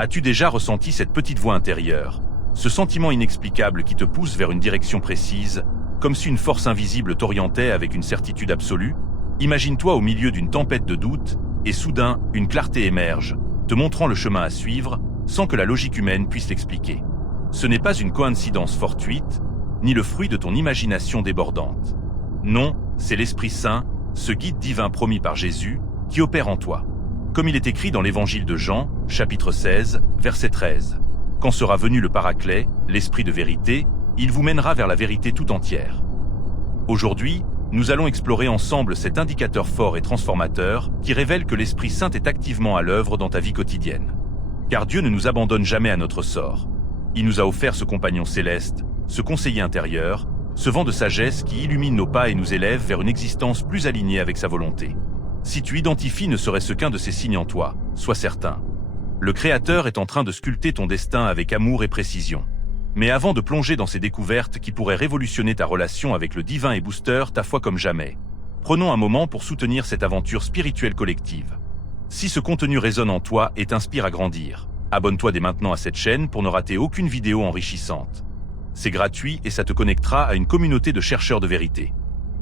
As-tu déjà ressenti cette petite voix intérieure, ce sentiment inexplicable qui te pousse vers une direction précise, comme si une force invisible t'orientait avec une certitude absolue? Imagine-toi au milieu d'une tempête de doute, et soudain, une clarté émerge, te montrant le chemin à suivre, sans que la logique humaine puisse l'expliquer. Ce n'est pas une coïncidence fortuite, ni le fruit de ton imagination débordante. Non, c'est l'Esprit Saint, ce guide divin promis par Jésus, qui opère en toi. Comme il est écrit dans l'évangile de Jean, chapitre 16, verset 13. Quand sera venu le Paraclet, l'Esprit de vérité, il vous mènera vers la vérité tout entière. Aujourd'hui, nous allons explorer ensemble cet indicateur fort et transformateur qui révèle que l'Esprit Saint est activement à l'œuvre dans ta vie quotidienne. Car Dieu ne nous abandonne jamais à notre sort. Il nous a offert ce compagnon céleste, ce conseiller intérieur, ce vent de sagesse qui illumine nos pas et nous élève vers une existence plus alignée avec sa volonté. Si tu identifies ne serait-ce qu'un de ces signes en toi, sois certain. Le Créateur est en train de sculpter ton destin avec amour et précision. Mais avant de plonger dans ces découvertes qui pourraient révolutionner ta relation avec le divin et booster ta foi comme jamais, prenons un moment pour soutenir cette aventure spirituelle collective. Si ce contenu résonne en toi et t'inspire à grandir, abonne-toi dès maintenant à cette chaîne pour ne rater aucune vidéo enrichissante. C'est gratuit et ça te connectera à une communauté de chercheurs de vérité.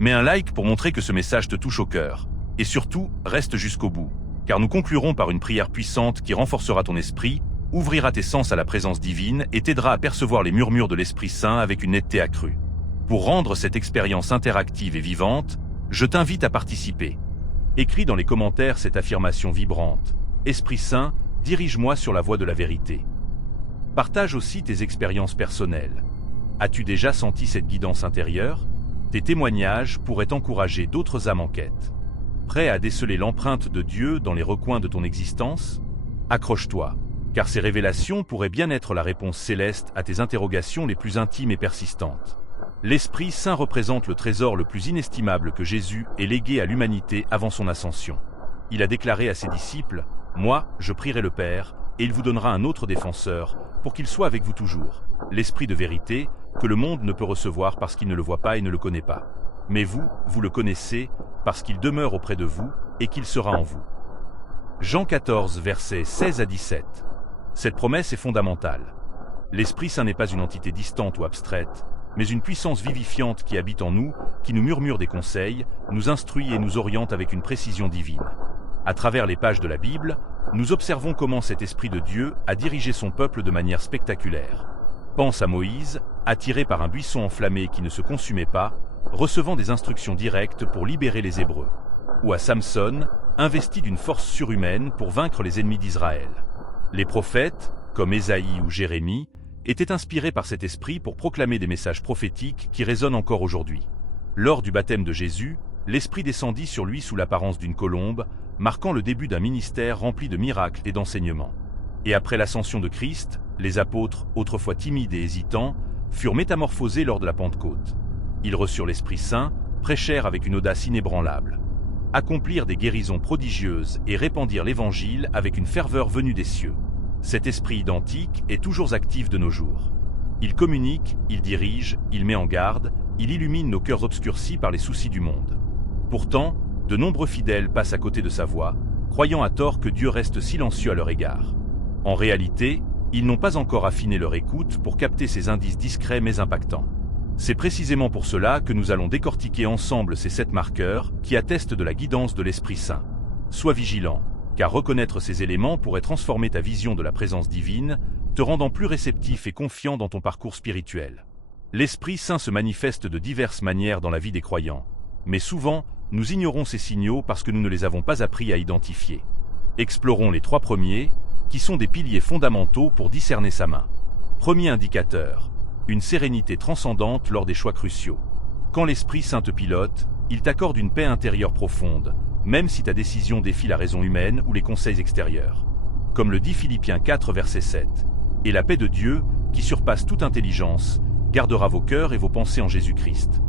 Mets un like pour montrer que ce message te touche au cœur. Et surtout, reste jusqu'au bout, car nous conclurons par une prière puissante qui renforcera ton esprit, ouvrira tes sens à la présence divine et t'aidera à percevoir les murmures de l'Esprit Saint avec une netteté accrue. Pour rendre cette expérience interactive et vivante, je t'invite à participer. Écris dans les commentaires cette affirmation vibrante. Esprit Saint, dirige-moi sur la voie de la vérité. Partage aussi tes expériences personnelles. As-tu déjà senti cette guidance intérieure? Tes témoignages pourraient encourager d'autres âmes en quête. Prêt à déceler l'empreinte de Dieu dans les recoins de ton existence? Accroche-toi, car ces révélations pourraient bien être la réponse céleste à tes interrogations les plus intimes et persistantes. L'Esprit Saint représente le trésor le plus inestimable que Jésus ait légué à l'humanité avant son ascension. Il a déclaré à ses disciples, « Moi, je prierai le Père, et il vous donnera un autre défenseur, pour qu'il soit avec vous toujours, l'Esprit de vérité, que le monde ne peut recevoir parce qu'il ne le voit pas et ne le connaît pas. Mais vous, vous le connaissez, parce qu'il demeure auprès de vous, et qu'il sera en vous. » Jean 14, versets 16 à 17. Cette promesse est fondamentale. L'Esprit Saint n'est pas une entité distante ou abstraite, mais une puissance vivifiante qui habite en nous, qui nous murmure des conseils, nous instruit et nous oriente avec une précision divine. À travers les pages de la Bible, nous observons comment cet Esprit de Dieu a dirigé son peuple de manière spectaculaire. Pense à Moïse, attiré par un buisson enflammé qui ne se consumait pas, recevant des instructions directes pour libérer les Hébreux. Ou à Samson, investi d'une force surhumaine pour vaincre les ennemis d'Israël. Les prophètes, comme Ésaïe ou Jérémie, étaient inspirés par cet esprit pour proclamer des messages prophétiques qui résonnent encore aujourd'hui. Lors du baptême de Jésus, l'Esprit descendit sur lui sous l'apparence d'une colombe, marquant le début d'un ministère rempli de miracles et d'enseignements. Et après l'ascension de Christ, les apôtres, autrefois timides et hésitants, furent métamorphosés lors de la Pentecôte. Ils reçurent l'Esprit Saint, prêchèrent avec une audace inébranlable, accomplirent des guérisons prodigieuses et répandirent l'Évangile avec une ferveur venue des cieux. Cet esprit identique est toujours actif de nos jours. Il communique, il dirige, il met en garde, il illumine nos cœurs obscurcis par les soucis du monde. Pourtant, de nombreux fidèles passent à côté de sa voix, croyant à tort que Dieu reste silencieux à leur égard. En réalité, ils n'ont pas encore affiné leur écoute pour capter ces indices discrets mais impactants. C'est précisément pour cela que nous allons décortiquer ensemble ces 7 marqueurs qui attestent de la guidance de l'Esprit Saint. Sois vigilant, car reconnaître ces éléments pourrait transformer ta vision de la présence divine, te rendant plus réceptif et confiant dans ton parcours spirituel. L'Esprit Saint se manifeste de diverses manières dans la vie des croyants, mais souvent, nous ignorons ces signaux parce que nous ne les avons pas appris à identifier. Explorons les 3 premiers, qui sont des piliers fondamentaux pour discerner sa main. Premier indicateur, une sérénité transcendante lors des choix cruciaux. Quand l'Esprit Saint te pilote, il t'accorde une paix intérieure profonde, même si ta décision défie la raison humaine ou les conseils extérieurs. Comme le dit Philippiens 4, verset 7. « Et la paix de Dieu, qui surpasse toute intelligence, gardera vos cœurs et vos pensées en Jésus-Christ. »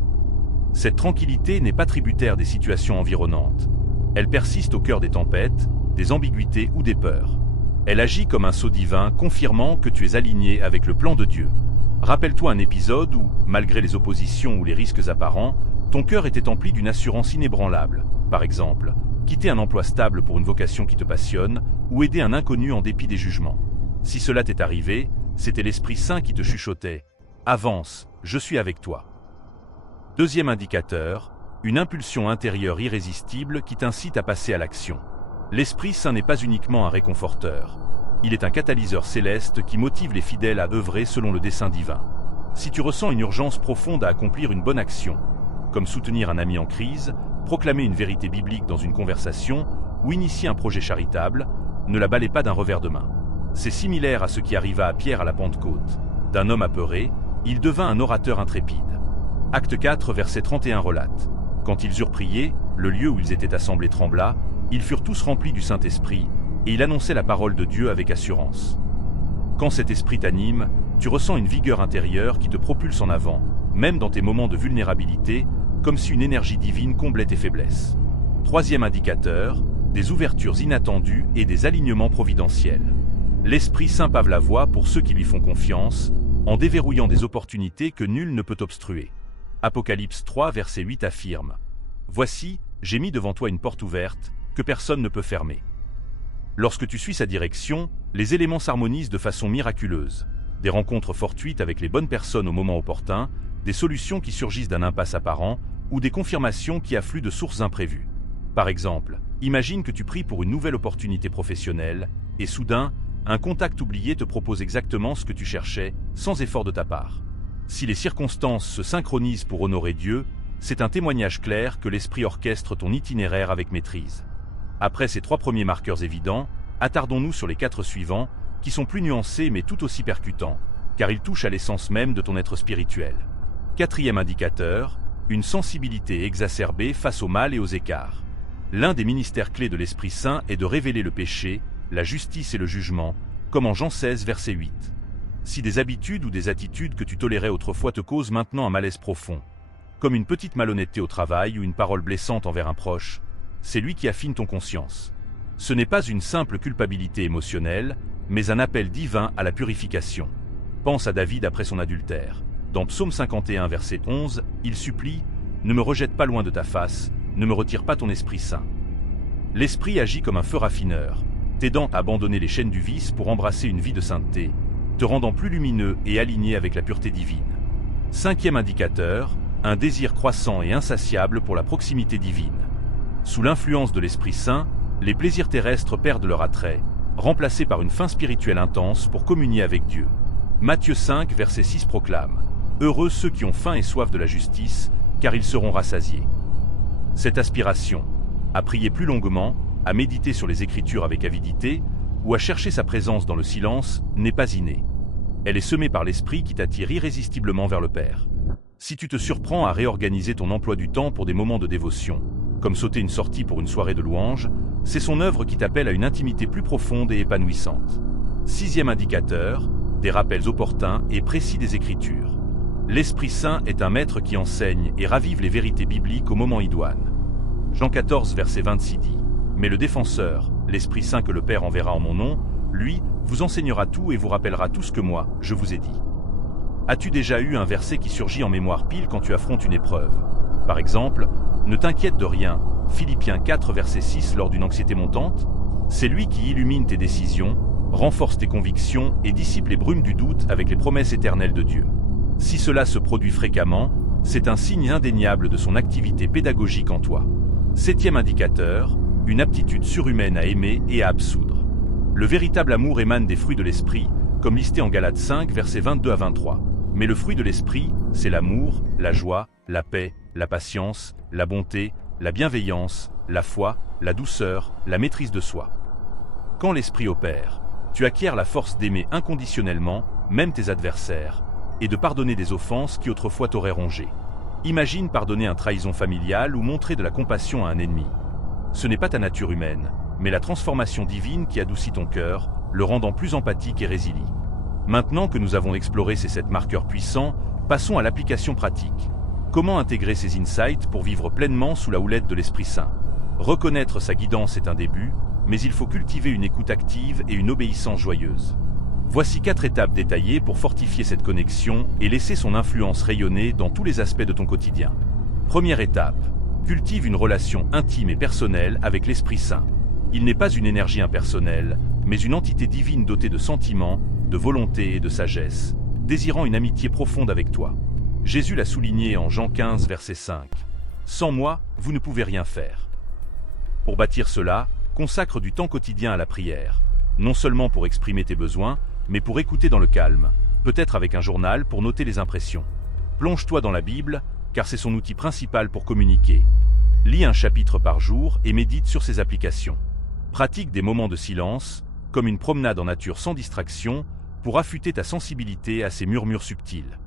Cette tranquillité n'est pas tributaire des situations environnantes. Elle persiste au cœur des tempêtes, des ambiguïtés ou des peurs. Elle agit comme un sceau divin confirmant que tu es aligné avec le plan de Dieu. Rappelle-toi un épisode où, malgré les oppositions ou les risques apparents, ton cœur était empli d'une assurance inébranlable. Par exemple, quitter un emploi stable pour une vocation qui te passionne ou aider un inconnu en dépit des jugements. Si cela t'est arrivé, c'était l'Esprit Saint qui te chuchotait « Avance, je suis avec toi ». Deuxième indicateur, une impulsion intérieure irrésistible qui t'incite à passer à l'action. L'Esprit Saint n'est pas uniquement un réconforteur. Il est un catalyseur céleste qui motive les fidèles à œuvrer selon le dessein divin. Si tu ressens une urgence profonde à accomplir une bonne action, comme soutenir un ami en crise, proclamer une vérité biblique dans une conversation ou initier un projet charitable, ne la balayez pas d'un revers de main. C'est similaire à ce qui arriva à Pierre à la Pentecôte. D'un homme apeuré, il devint un orateur intrépide. Acte 4, verset 31 relate. Quand ils eurent prié, le lieu où ils étaient assemblés trembla, ils furent tous remplis du Saint-Esprit, et il annonçait la parole de Dieu avec assurance. Quand cet esprit t'anime, tu ressens une vigueur intérieure qui te propulse en avant, même dans tes moments de vulnérabilité, comme si une énergie divine comblait tes faiblesses. Troisième indicateur, des ouvertures inattendues et des alignements providentiels. L'Esprit Saint pave la voie pour ceux qui lui font confiance, en déverrouillant des opportunités que nul ne peut obstruer. Apocalypse 3, verset 8 affirme « Voici, j'ai mis devant toi une porte ouverte, que personne ne peut fermer. » Lorsque tu suis sa direction, les éléments s'harmonisent de façon miraculeuse. Des rencontres fortuites avec les bonnes personnes au moment opportun, des solutions qui surgissent d'un impasse apparent, ou des confirmations qui affluent de sources imprévues. Par exemple, imagine que tu pries pour une nouvelle opportunité professionnelle, et soudain, un contact oublié te propose exactement ce que tu cherchais, sans effort de ta part. Si les circonstances se synchronisent pour honorer Dieu, c'est un témoignage clair que l'Esprit orchestre ton itinéraire avec maîtrise. Après ces 3 premiers marqueurs évidents, attardons-nous sur les 4 suivants, qui sont plus nuancés mais tout aussi percutants, car ils touchent à l'essence même de ton être spirituel. Quatrième indicateur, une sensibilité exacerbée face au mal et aux écarts. L'un des ministères clés de l'Esprit Saint est de révéler le péché, la justice et le jugement, comme en Jean 16, verset 8. Si des habitudes ou des attitudes que tu tolérais autrefois te causent maintenant un malaise profond, comme une petite malhonnêteté au travail ou une parole blessante envers un proche, c'est lui qui affine ton conscience. Ce n'est pas une simple culpabilité émotionnelle, mais un appel divin à la purification. Pense à David après son adultère. Dans Psaume 51, verset 11, il supplie « Ne me rejette pas loin de ta face, ne me retire pas ton Esprit Saint. » L'Esprit agit comme un feu raffineur, t'aidant à abandonner les chaînes du vice pour embrasser une vie de sainteté, te rendant plus lumineux et aligné avec la pureté divine. Cinquième indicateur, un désir croissant et insatiable pour la proximité divine. Sous l'influence de l'Esprit Saint, les plaisirs terrestres perdent leur attrait, remplacés par une faim spirituelle intense pour communier avec Dieu. Matthieu 5, verset 6 proclame « Heureux ceux qui ont faim et soif de la justice, car ils seront rassasiés. » Cette aspiration, à prier plus longuement, à méditer sur les Écritures avec avidité, ou à chercher sa présence dans le silence, n'est pas innée. Elle est semée par l'Esprit qui t'attire irrésistiblement vers le Père. Si tu te surprends à réorganiser ton emploi du temps pour des moments de dévotion, comme sauter une sortie pour une soirée de louange, c'est son œuvre qui t'appelle à une intimité plus profonde et épanouissante. Sixième indicateur, des rappels opportuns et précis des Écritures. L'Esprit Saint est un maître qui enseigne et ravive les vérités bibliques au moment idoine. Jean 14, verset 26 dit « Mais le défenseur, l'Esprit Saint que le Père enverra en mon nom, lui, vous enseignera tout et vous rappellera tout ce que moi, je vous ai dit. » As-tu déjà eu un verset qui surgit en mémoire pile quand tu affrontes une épreuve? Par exemple, ne t'inquiète de rien, Philippiens 4, verset 6 lors d'une anxiété montante? C'est lui qui illumine tes décisions, renforce tes convictions et dissipe les brumes du doute avec les promesses éternelles de Dieu. Si cela se produit fréquemment, c'est un signe indéniable de son activité pédagogique en toi. Septième indicateur, une aptitude surhumaine à aimer et à absoudre. Le véritable amour émane des fruits de l'esprit, comme listé en Galates 5, versets 22 à 23. Mais le fruit de l'esprit, c'est l'amour, la joie, la paix, la patience, la bonté, la bienveillance, la foi, la douceur, la maîtrise de soi. Quand l'esprit opère, tu acquiers la force d'aimer inconditionnellement, même tes adversaires, et de pardonner des offenses qui autrefois t'auraient rongé. Imagine pardonner une trahison familiale ou montrer de la compassion à un ennemi. Ce n'est pas ta nature humaine, mais la transformation divine qui adoucit ton cœur, le rendant plus empathique et résilient. Maintenant que nous avons exploré ces 7 marqueurs puissants, passons à l'application pratique. Comment intégrer ces insights pour vivre pleinement sous la houlette de l'Esprit Saint? Reconnaître sa guidance est un début, mais il faut cultiver une écoute active et une obéissance joyeuse. Voici 4 étapes détaillées pour fortifier cette connexion et laisser son influence rayonner dans tous les aspects de ton quotidien. Première étape, cultive une relation intime et personnelle avec l'Esprit Saint. Il n'est pas une énergie impersonnelle, mais une entité divine dotée de sentiments, de volonté et de sagesse, désirant une amitié profonde avec toi. Jésus l'a souligné en Jean 15, verset 5. « Sans moi, vous ne pouvez rien faire. » Pour bâtir cela, consacre du temps quotidien à la prière, non seulement pour exprimer tes besoins, mais pour écouter dans le calme, peut-être avec un journal pour noter les impressions. Plonge-toi dans la Bible, car c'est son outil principal pour communiquer. Lis un chapitre par jour et médite sur ses applications. Pratique des moments de silence, comme une promenade en nature sans distraction, pour affûter ta sensibilité à ces murmures subtils.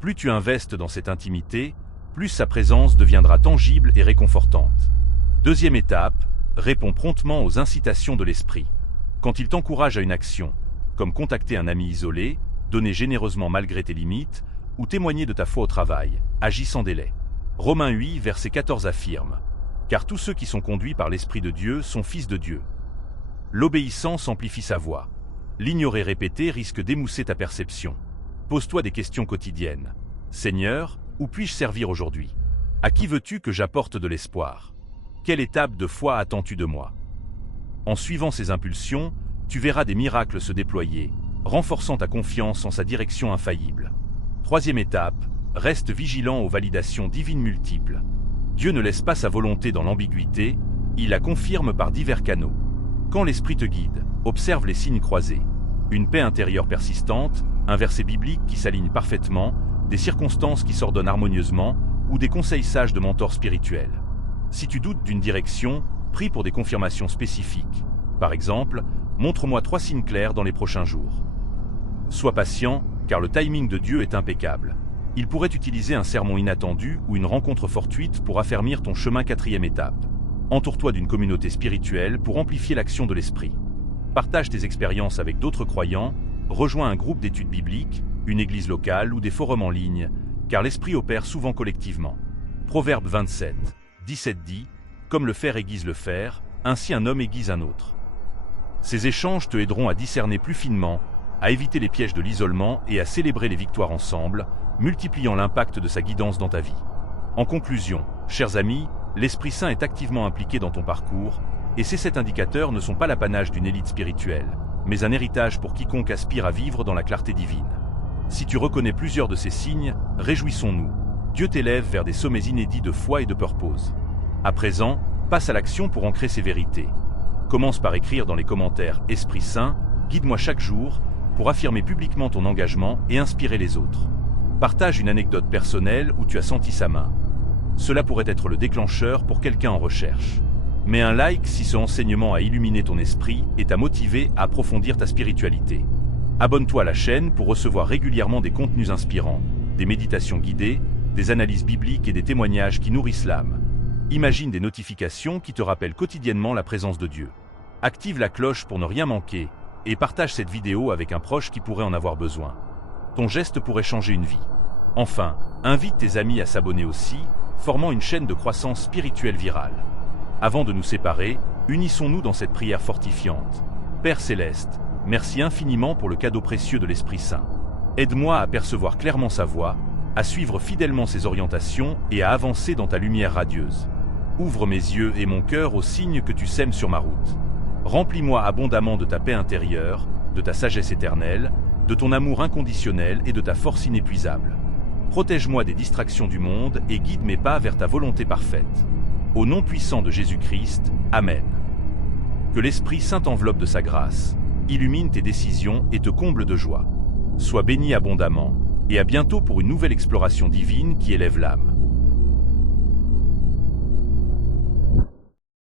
Plus tu investes dans cette intimité, plus sa présence deviendra tangible et réconfortante. Deuxième étape, réponds promptement aux incitations de l'esprit. Quand il t'encourage à une action, comme contacter un ami isolé, donner généreusement malgré tes limites, ou témoigner de ta foi au travail, agis sans délai. Romains 8, verset 14 affirme « Car tous ceux qui sont conduits par l'Esprit de Dieu sont fils de Dieu. » L'obéissance amplifie sa voix. L'ignorer répété risque d'émousser ta perception. Pose-toi des questions quotidiennes. Seigneur, où puis-je servir aujourd'hui? À qui veux-tu que j'apporte de l'espoir? Quelle étape de foi attends-tu de moi? En suivant ces impulsions, tu verras des miracles se déployer, renforçant ta confiance en sa direction infaillible. Troisième étape, reste vigilant aux validations divines multiples. Dieu ne laisse pas sa volonté dans l'ambiguïté, il la confirme par divers canaux. Quand l'Esprit te guide, observe les signes croisés. Une paix intérieure persistante, un verset biblique qui s'aligne parfaitement, des circonstances qui s'ordonnent harmonieusement, ou des conseils sages de mentors spirituels. Si tu doutes d'une direction, prie pour des confirmations spécifiques. Par exemple, montre-moi 3 signes clairs dans les prochains jours. Sois patient, car le timing de Dieu est impeccable. Il pourrait utiliser un sermon inattendu ou une rencontre fortuite pour affermir ton chemin. Quatrième étape. Entoure-toi d'une communauté spirituelle pour amplifier l'action de l'esprit. Partage tes expériences avec d'autres croyants, rejoins un groupe d'études bibliques, une église locale ou des forums en ligne, car l'esprit opère souvent collectivement. Proverbe 27, 17 dit « Comme le fer aiguise le fer, ainsi un homme aiguise un autre. » Ces échanges te aideront à discerner plus finement, à éviter les pièges de l'isolement et à célébrer les victoires ensemble, multipliant l'impact de sa guidance dans ta vie. En conclusion, chers amis, l'Esprit Saint est activement impliqué dans ton parcours, et ces 7 indicateurs ne sont pas l'apanage d'une élite spirituelle, mais un héritage pour quiconque aspire à vivre dans la clarté divine. Si tu reconnais plusieurs de ces signes, réjouissons-nous. Dieu t'élève vers des sommets inédits de foi et de purpose. À présent, passe à l'action pour ancrer ces vérités. Commence par écrire dans les commentaires « Esprit Saint, guide-moi chaque jour » pour affirmer publiquement ton engagement et inspirer les autres. Partage une anecdote personnelle où tu as senti sa main. Cela pourrait être le déclencheur pour quelqu'un en recherche. Mets un like si ce enseignement a illuminé ton esprit et t'a motivé à approfondir ta spiritualité. Abonne-toi à la chaîne pour recevoir régulièrement des contenus inspirants, des méditations guidées, des analyses bibliques et des témoignages qui nourrissent l'âme. Imagine des notifications qui te rappellent quotidiennement la présence de Dieu. Active la cloche pour ne rien manquer et partage cette vidéo avec un proche qui pourrait en avoir besoin. Ton geste pourrait changer une vie. Enfin, invite tes amis à s'abonner aussi, formant une chaîne de croissance spirituelle virale. Avant de nous séparer, unissons-nous dans cette prière fortifiante. Père Céleste, merci infiniment pour le cadeau précieux de l'Esprit Saint. Aide-moi à percevoir clairement sa voix, à suivre fidèlement ses orientations et à avancer dans ta lumière radieuse. Ouvre mes yeux et mon cœur aux signes que tu sèmes sur ma route. Remplis-moi abondamment de ta paix intérieure, de ta sagesse éternelle, de ton amour inconditionnel et de ta force inépuisable. Protège-moi des distractions du monde et guide mes pas vers ta volonté parfaite. Au nom puissant de Jésus-Christ, Amen. Que l'Esprit Saint t'enveloppe de sa grâce, illumine tes décisions et te comble de joie. Sois béni abondamment, et à bientôt pour une nouvelle exploration divine qui élève l'âme.